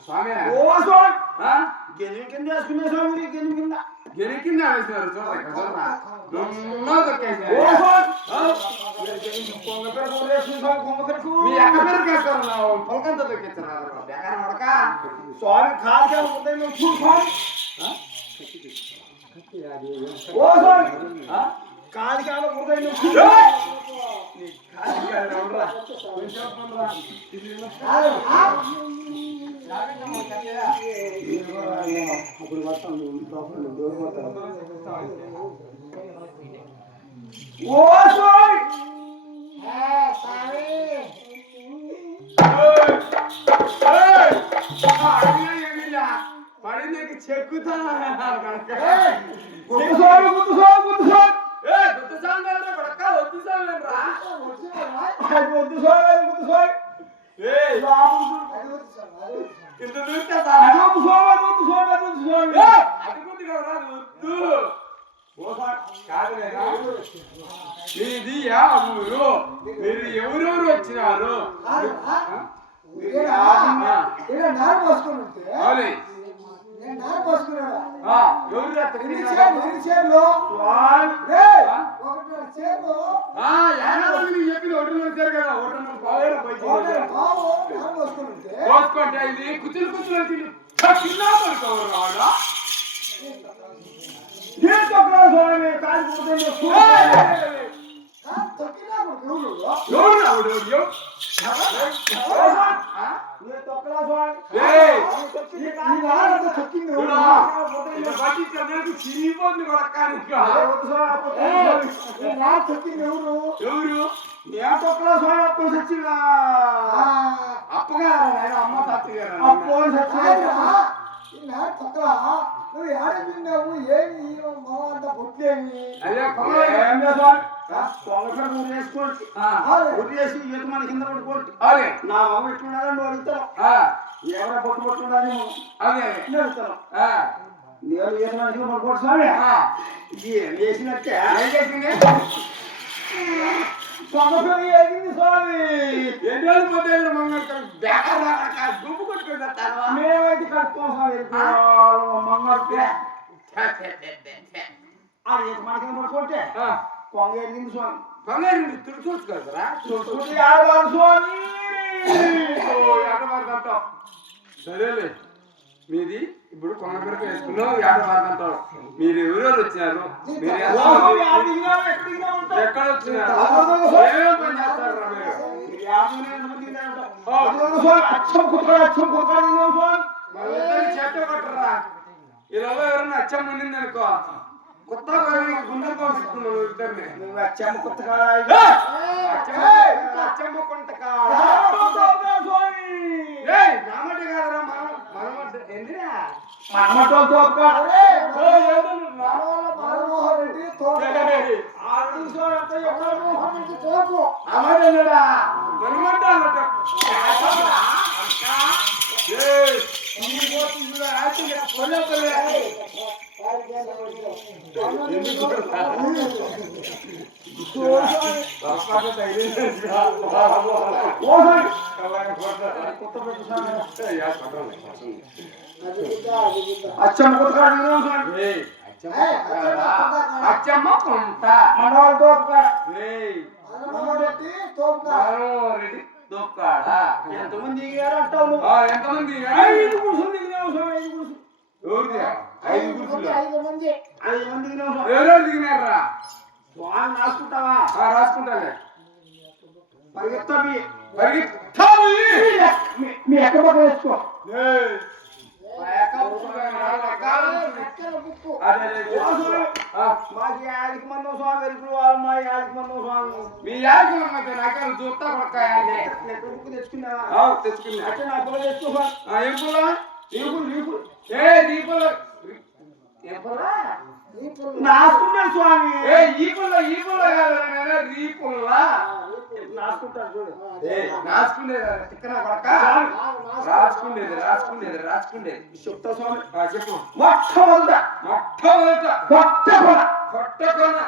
స్వామి గెలిమి కింద వేసుకునే స్వామి గెలి కింద వేసినారు చూడరా మీ అక్క పేరు కేస్తారు పొలకంతా దొరికిస్తారు స్వామి కాలు కాలికాల ఉదయం పడింది చెక్కుతా ఇది ఊరు మీరు ఎవరెవరు వచ్చినారు పోసుకుంటే ఇది కుతులు కుతులు చిరిగిపోతుంది ఎవరు ఏ తొక్కలో స్వామి అప్పు సచ్చిగా అప్పగా అమ్మ సచ్చిగారు అప్పు తొక్కలా నువ్వు ఏడన్నావు ఏమి అంత బొట్లేమి అదే వేసి ఏది మన కింద పట్టుకోండి నా మగ ఎట్లున్నారని అడుగుతాను ఎవరైనా పొట్టు పట్టుకుంటాను అదే అడుగుతాను నేను ఏది మన కింద పట్టుకోండి స్వామి ఏం చేసినట్టే గుంపు కొట్టుకుంటారు మేమైతే కట్టుకోం మంగళ అది మనకి పడుకుంటే కొంగ ఎరిగింది స్వామి కొంగ ఎరిగింది తుడుచోచ్చు కదరా స్వామి ఆటమాడుకుంటాం సరేలే మీది ఇప్పుడు కొంగ పిడక వేసుకున్నావు ఆటమాడుకుంటావు మీరు ఎవరెవరు వచ్చినారు ఎక్కడ వచ్చినారు ఏమేమి పని చేస్తారు చెట్టు కొట్టరా ఇలా ఎవరన్నా అచ్చం ఉండింది అనుకో కొత్త గుండె పంపిస్తున్నావు ఇద్దరిని నువ్వు అచ్చమ్మ కొత్త అచ్చమ్మ కొంట రామటి కాదరా మనమట ఏందిరా అచ్చమ్మ కొంట ఎంతమంది ఎంతమంది ఎవరు దిగినారా రాసుకుంటావా రాసుకుంటానే పరిగెత్తా మీ ఎక్కడ పక్క వేసుకో మాకు యాడికి మందో స్వామి వెలుగులు వాళ్ళు మా యాడికి మందో స్వామి మీ యాడికి మంది నాకేం చూస్తా పక్క తెచ్చుకున్నా అంటే నా పొల తెచ్చుకో ఏం పొల నాసుకున్నా స్వామి ఈ పుల్ల కాదు రీపుల్లా రాసుకుంటారు చూడు. రాసుకునేది తిక్కన కొడక రాసుకునేది చెప్తా స్వామి. చెప్పు. మొట్టమొదట కొట్టకొన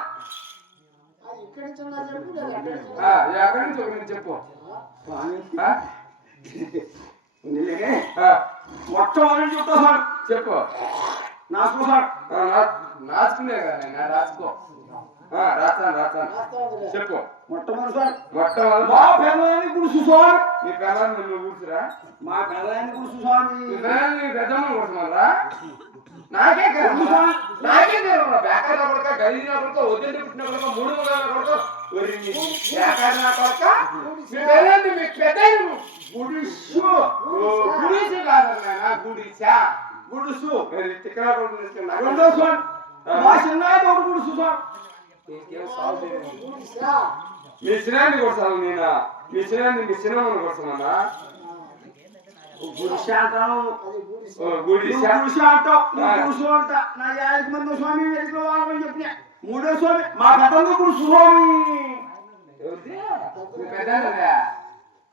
ఎక్కడి నుంచి ఒక చెప్పు. మొట్టమొదటి చెప్తా సార్. చెప్పు. నాసుకో సార్. రాసుకునే కదా రాసుకో. రాస్తాను చెప్పు. మొట్టమొదటి సార్. మొట్టమొదటి మా పెళ్ళాన్ని గుడుసు సార్. నీ పెళ్ళాన్ని నువ్వు కూర్చురా. మా పెళ్ళాన్ని గుడుసు సార్. నీ పెళ్ళాన్ని పెద్దమ్మని కూర్చున్నారా? నాకే బేకార కొడక గలీనా కొడక వదిలి పుట్టిన కొడక 3 మగాల కొడక బేకార కొడక మీ పెళ్ళాన్ని మీ పెద్దయ్యను గుడిసు కాదన్నా గుడుసు తిక్కన కొడుకు. రెండో సార్. మా చిన్నాడు ఒకటి గుడుసు సార్. మీ చిన్నాన్ని కొడతాను నేను. మీ చిన్నమ్మని కొడుతున్నానా? గుడిస అంటాను. గుడిస అంటావు. గుడుసు అంట. నా 50 మంది స్వామి వెళ్తున్న వాళ్ళని చెప్పిన. మూడో స్వామి మా పెద్ద గుడుసు స్వామి.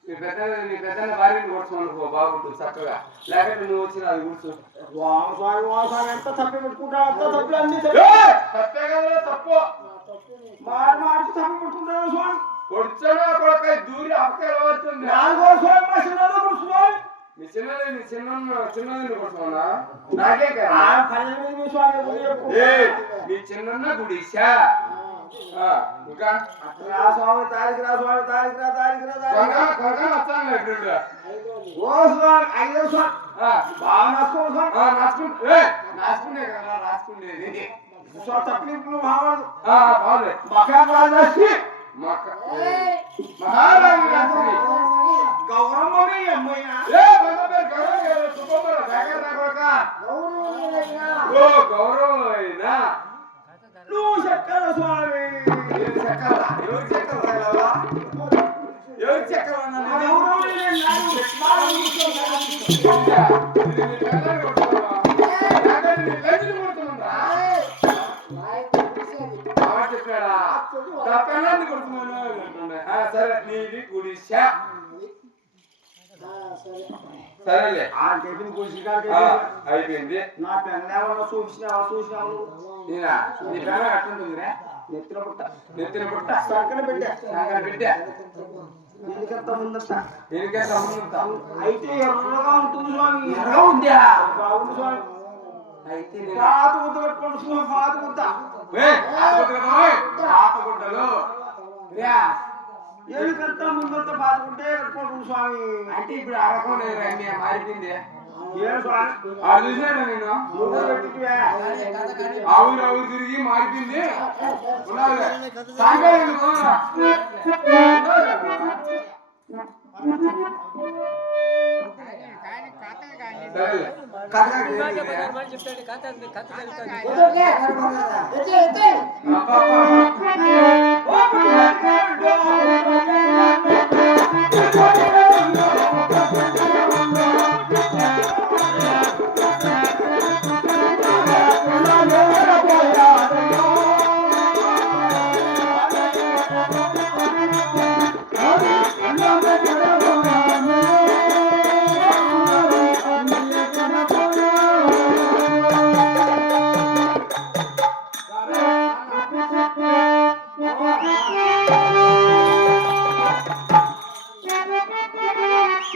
మీ పెద్ద భార్యని కొడుతున్నాను బాగుంటుంది చక్కగా. లేకపోతే నువ్వు వచ్చిన అది కూర్చో. స్వామి ఎంత తప్పి పెట్టుకుంటావు. అంత తప్పులు అన్ని తప్పే కదా తప్పు. మాటకు తప్పి పెట్టుకుంటావు స్వామి. కొడుచోడా కొడక దూరి అక్కర పడుతుంది. నాలుగో స్వామి మా చిన్నదో గుడుసు స్వామి. మీ చిన్నది కొడుతున్నా నాకే మీ చిన్న గుడిసా. ఇంకా స్వామి తారీఖు రా స్వామి తారీఖు రా. ఓ స్వామి 5వ స్వామి. బాగా నాసుకోవాలి స్వామి. రాసుకునే కదా రాసుకునేది. తప్పు మహారాజు మహారాజు గౌరమ్మని అమ్మాయినా గౌరవం అయినా నువ్వు చక్కర స్వామి. ఎవరు చక్కర సరే నీది గుడిసా. సరేలే అయిపోయింది. నా పెళ్ళ చూసినావు నేనా నీ పెళ్ళ ఎట్లుంటుందిరా? నెత్తిన పుట్ట సంకన బిడ్డ దీనికంత ముందంత అయితే ఎర్రగా ఉంటుంది స్వామి. ఎర్రగా ఉందా? బాగుంది స్వామి. అయితే పాత ముద్ద పెట్టుకోండి స్వామి. పాత ముద్ద పాత గుడ్డలు ఏమికంతా ముందంతా పాతుకుంటే కట్టుకోండి స్వామి. అంటే ఇప్పుడు ఆ రకం మారిపోయింది. ఏ స్వామి ఆడు చూసాడు నేను పెట్టివే ఆవురు తిరిగి మారిపోయింది. సాయంకాలం చెప్తాడు